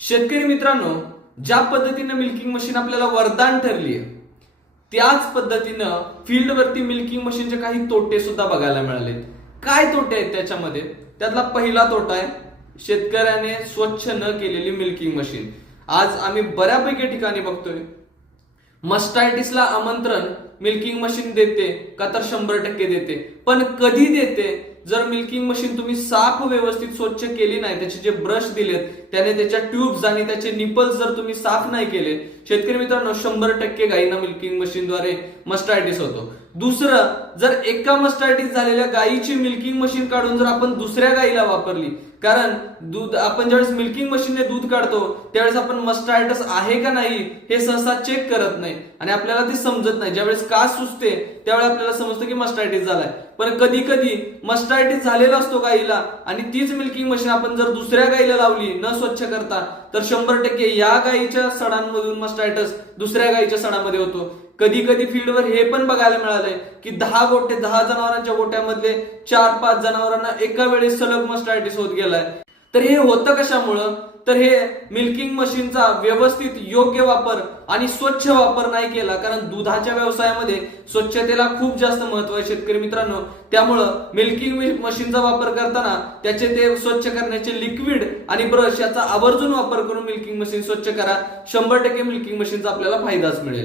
शेतकरी मित्रांनो, ज्या पद्धतीनं मिल्किंग मशीन आपल्याला वरदान ठरली आहे, त्याच पद्धतीनं फील्डवरती मिल्किंग मशीनचे काही तोटे सुद्धा बघायला मिळाले. काय तोटे आहेत त्याच्यामध्ये? त्यातला पहिला तोटा आहे शेतकऱ्याने स्वच्छ न केलेली मिल्किंग मशीन. आज आम्ही बऱ्यापैकी ठिकाणी बघतोय मस्टायटिसला आमंत्रण मिल्किंग मशीन देते का, तर 100% देते. पण कधी देते? जर मिल्किंग मशीन तुम्ही साफ व्यवस्थित स्वच्छ केली नाही, त्याचे जे ब्रश दिलेत त्याने त्याच्या ट्यूब्स आणि त्याचे निपल्स जर तुम्ही साफ नाही केले, शेतकरी मित्रांनो 100% गायींना मिल्किंग मशीनद्वारे मस्टायटिस होतो. दुसरं, जर एका मस्टायटिस झालेल्या गायीची मिल्किंग मशीन काढून जर आपण दुसऱ्या गायीला वापरली, कारण दूध आपण ज्यावेळेस मिल्किंग मशीनने दूध काढतो त्यावेळेस आपण मस्टायटिस आहे का नाही हे सहसा चेक करत नाही आणि आपल्याला ते समजत नाही. ज्यावेळेस कास सुचते त्यावेळेस आपल्याला समजतं की मस्टायटिस झालाय. पण कधी कधी मस्टायटिस झालेला असतो गायीला आणि तीच मिल्किंग मशीन आपण जर दुसऱ्या गायीला लावली न स्वच्छ करता, तर 100% या गायीच्या सडांमधून मस्टायटिस दुसऱ्या गायीच्या सडामध्ये होतो. कधी कधी फील्डवर हे पण बघायला मिळालंय की 10 जनावरांच्या गोट्यामधले 4-5 जनावरांना एका वेळेस सलग मस्टायटिस होत गेलाय. तर हे होतं कशामुळं? तर हे मिल्किंग मशीनचा व्यवस्थित योग्य वापर आणि स्वच्छ वापर नाही केला. कारण दुधाच्या व्यवसायामध्ये स्वच्छतेला खूप जास्त महत्व आहे शेतकरी मित्रांनो. त्यामुळं मिल्किंग मशीनचा वापर करताना त्याचे ते स्वच्छ करण्याचे लिक्विड आणि ब्रश याचा आवर्जून वापर करून मिल्किंग मशीन स्वच्छ करा. 100% मिल्किंग मशीनचा आपल्याला फायदाच मिळेल.